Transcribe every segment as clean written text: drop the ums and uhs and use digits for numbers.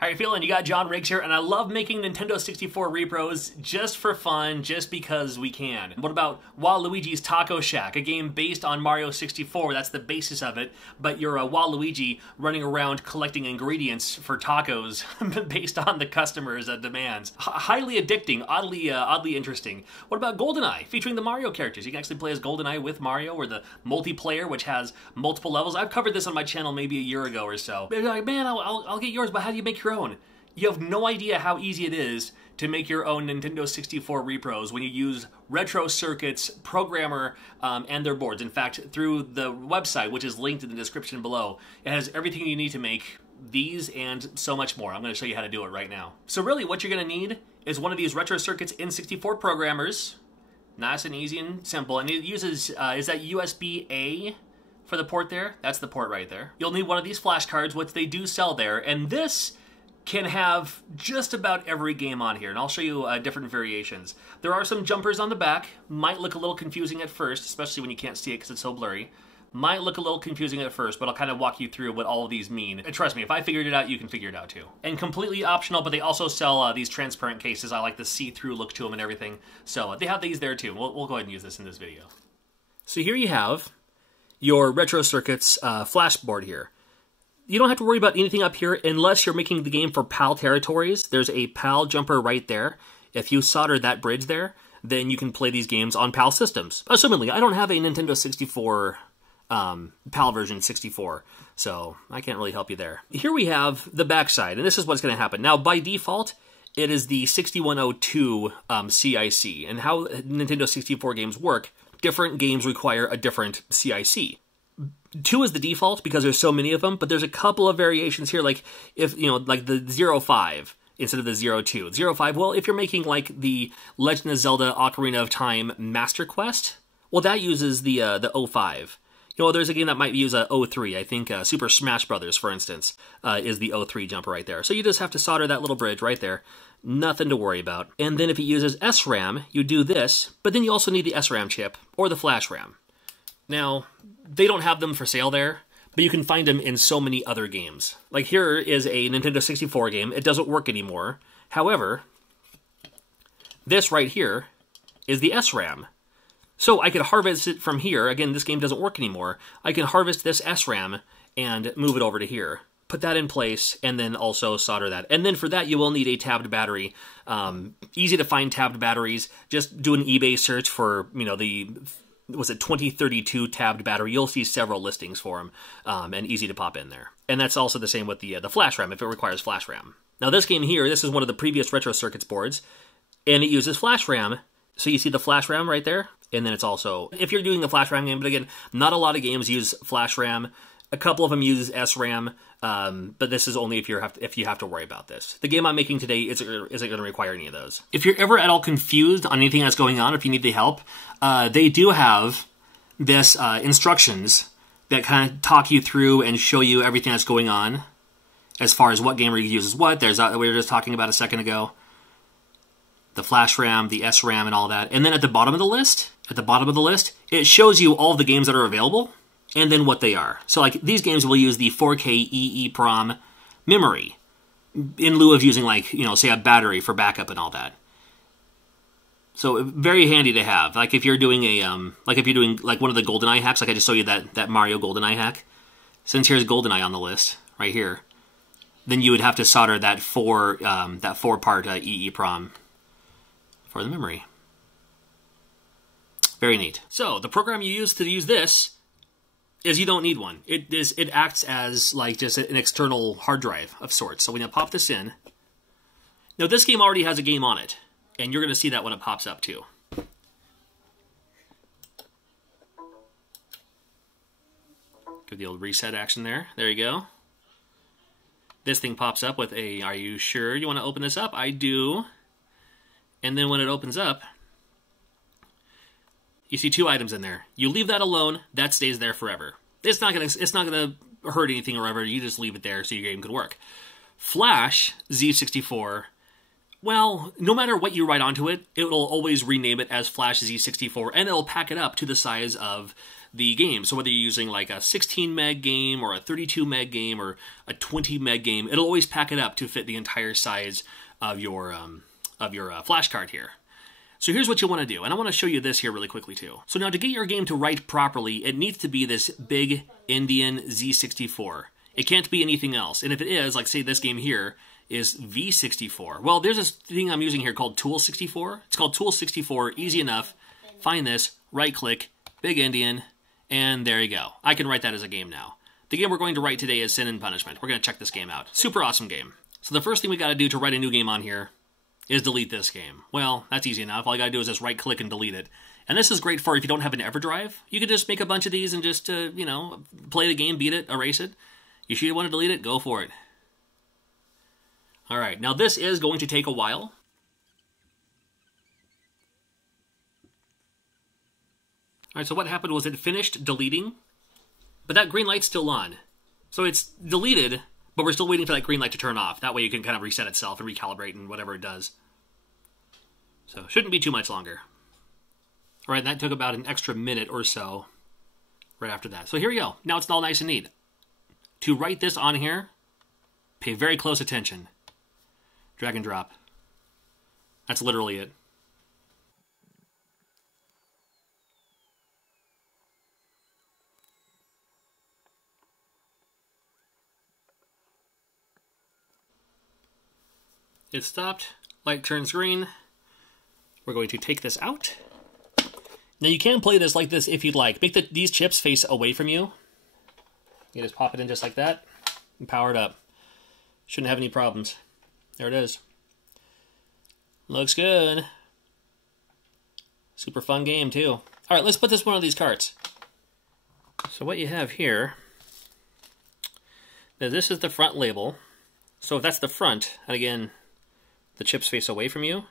How you feeling? You got John Riggs here, and I love making Nintendo 64 repros just for fun, just because we can. What about Waluigi's Taco Shack, a game based on Mario 64? That's the basis of it, but you're a Waluigi running around collecting ingredients for tacos based on the customers' demands. Highly addicting, oddly interesting. What about GoldenEye, featuring the Mario characters? You can actually play as GoldenEye with Mario, or the multiplayer, which has multiple levels. I've covered this on my channel maybe a year ago or so. You're like, man, I'll get yours, but how do you make your own? You have no idea how easy it is to make your own Nintendo 64 repros when you use Retro Circuit's programmer and their boards. In fact, through the website, which is linked in the description below, it has everything you need to make these and so much more. I'm going to show you how to do it right now. So really, what you're going to need is one of these Retro Circuit's N64 programmers. Nice and easy and simple. And it uses, is that USB-A for the port there? That's the port right there. You'll need one of these flash cards, which they do sell there. And this can have just about every game on here, and I'll show you different variations. There are some jumpers on the back. Might look a little confusing at first, especially when you can't see it because it's so blurry. Might look a little confusing at first, but I'll kind of walk you through what all of these mean. And trust me, if I figured it out, you can figure it out too. And completely optional, but they also sell these transparent cases. I like the see-through look to them and everything. So they have these there too. We'll go ahead and use this in this video. So here you have your Retro Circuits flash board here. You don't have to worry about anything up here unless you're making the game for PAL territories. There's a PAL jumper right there. If you solder that bridge there, then you can play these games on PAL systems. Assumingly, I don't have a Nintendo 64 PAL version 64, so I can't really help you there. Here we have the backside, and this is what's going to happen. Now, by default, it is the 6102 CIC, and how Nintendo 64 games work, different games require a different CIC. 2 is the default because there's so many of them, but there's a couple of variations here, like if like the 05 instead of the 02. 05, well, if you're making like the Legend of Zelda Ocarina of Time Master Quest, well, that uses the 05. There's a game that might use a 03. I think Super Smash Brothers, for instance, is the 03 jumper right there. So you just have to solder that little bridge right there. Nothing to worry about. And then if it uses SRAM, you do this, but then you also need the SRAM chip or the flash RAM. Now, they don't have them for sale there, but you can find them in so many other games. Like here is a Nintendo 64 game. It doesn't work anymore. However, this right here is the SRAM. So I could harvest it from here. Again, this game doesn't work anymore. I can harvest this SRAM and move it over to here. Put that in place, and then also solder that. And then for that, you will need a tabbed battery. Easy to find tabbed batteries. Just do an eBay search for, was it 2032 tabbed battery? You'll see several listings for them, and easy to pop in there. And that's also the same with the flash RAM, if it requires flash RAM. Now this game here, this is one of the previous Retro Circuits boards, and it uses flash RAM. So you see the flash RAM right there, and then it's also, if you're doing the flash RAM game, but again, not a lot of games use flash RAM. A couple of them use SRAM, but this is only if you have to worry about this. The game I'm making today isn't going to require any of those. If you're ever at all confused on anything that's going on, if you need the help, they do have this instructions that kind of talk you through and show you everything that's going on as far as what gamer uses what. There's we were just talking about a second ago. The flash RAM, the SRAM, and all that. And then at the bottom of the list, it shows you all of the games that are available, and then what they are. So like these games will use the 4K EEPROM memory in lieu of using like, say a battery for backup and all that. So very handy to have. Like if you're doing a, like one of the GoldenEye hacks, like I just showed you that Mario GoldenEye hack. Since here's GoldenEye on the list, right here, then you would have to solder that four-part EEPROM for the memory. Very neat. So the program you use to use this is you don't need one. It acts as like just an external hard drive of sorts. So when you pop this in, now this game already has a game on it, and you're going to see that when it pops up too. Give the old reset action there. There you go. This thing pops up with a, are you sure you want to open this up? I do. And then when it opens up, you see 2 items in there. You leave that alone, that stays there forever. It's not gonna hurt anything or whatever. You just leave it there so your game can work. Flash Z64 Well, no matter what you write onto it, it will always rename it as Flash Z64, and it'll pack it up to the size of the game. So whether you're using like a 16 meg game or a 32 meg game or a 20 meg game, it'll always pack it up to fit the entire size of your flash card here. So here's what you want to do, and I want to show you this here really quickly too. So now to get your game to write properly, it needs to be this big Indian Z64. It can't be anything else. And if it is, like say this game here is V64. Well, there's this thing I'm using here called Tool 64. It's called Tool 64, easy enough. Find this, right click, big Indian, and there you go. I can write that as a game now. The game we're going to write today is Sin and Punishment. We're going to check this game out. Super awesome game. So the first thing we got to do to write a new game on here is delete this game. Well, that's easy enough. All you got to do is just right click and delete it. And this is great for if you don't have an EverDrive. You could just make a bunch of these and just, you know, play the game, beat it, erase it. You sure you want to delete it? Go for it. All right, now this is going to take a while. All right, so what happened was it finished deleting, but that green light's still on. So it's deleted, but we're still waiting for that green light to turn off. That way you can kind of reset itself and recalibrate and whatever it does. So shouldn't be too much longer. All right, that took about an extra minute or so right after that. So here we go. Now it's all nice and neat. To write this on here, pay very close attention. Drag and drop. That's literally it. It stopped. Light turns green. We're going to take this out. Now you can play this like this if you'd like. Make these chips face away from you. You just pop it in just like that and power it up. Shouldn't have any problems. There it is. Looks good. Super fun game too. All right, let's put this one of these carts. So what you have here, now this is the front label. So if that's the front, and again, the chips face away from you,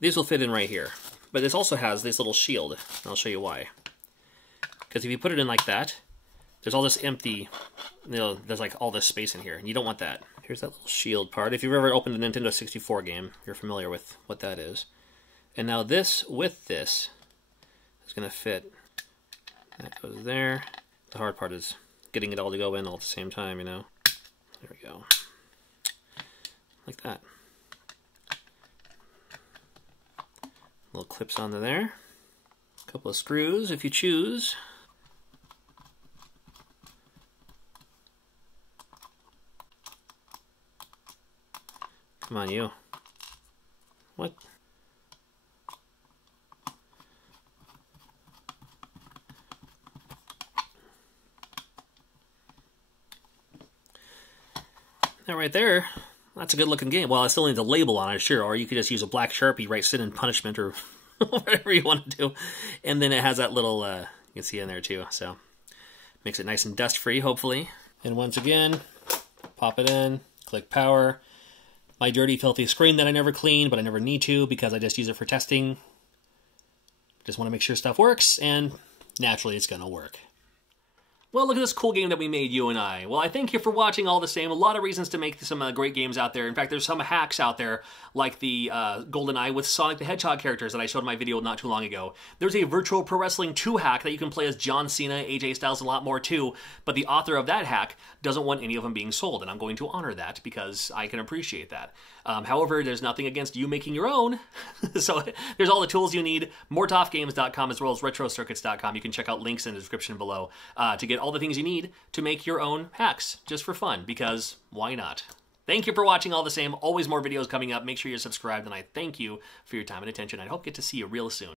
these will fit in right here. But this also has this little shield, and I'll show you why. Because if you put it in like that, there's all this empty, you know, there's like all this space in here, and you don't want that. Here's that little shield part. If you've ever opened a Nintendo 64 game, you're familiar with what that is. And now this with this is going to fit. That goes there. The hard part is getting it all to go in all at the same time, you know. There we go. Like that. Little clips onto there. A couple of screws if you choose. Come on, you. What? That right there, that's a good looking game. Well, I still need the label on it, sure, or you could just use a black Sharpie, write Sin and Punishment or whatever you want to do. And then it has that little, you can see in there too, so makes it nice and dust free, hopefully. And once again, pop it in, click power. My dirty, filthy screen that I never clean, but I never need to because I just use it for testing. Just want to make sure stuff works, and naturally it's going to work. Well, look at this cool game that we made, you and I. Well, I thank you for watching all the same. A lot of reasons to make some great games out there. In fact, there's some hacks out there, like the GoldenEye with Sonic the Hedgehog characters that I showed in my video not too long ago. There's a Virtual Pro Wrestling 2 hack that you can play as John Cena, AJ Styles, and a lot more too, but the author of that hack doesn't want any of them being sold, and I'm going to honor that because I can appreciate that. However, there's nothing against you making your own. So there's all the tools you need, moretoffgames.com as well as retrocircuits.com. You can check out links in the description below to get all the things you need to make your own hacks just for fun, because why not? Thank you for watching all the same. Always more videos coming up. Make sure you're subscribed, and I thank you for your time and attention. I hope to get to see you real soon.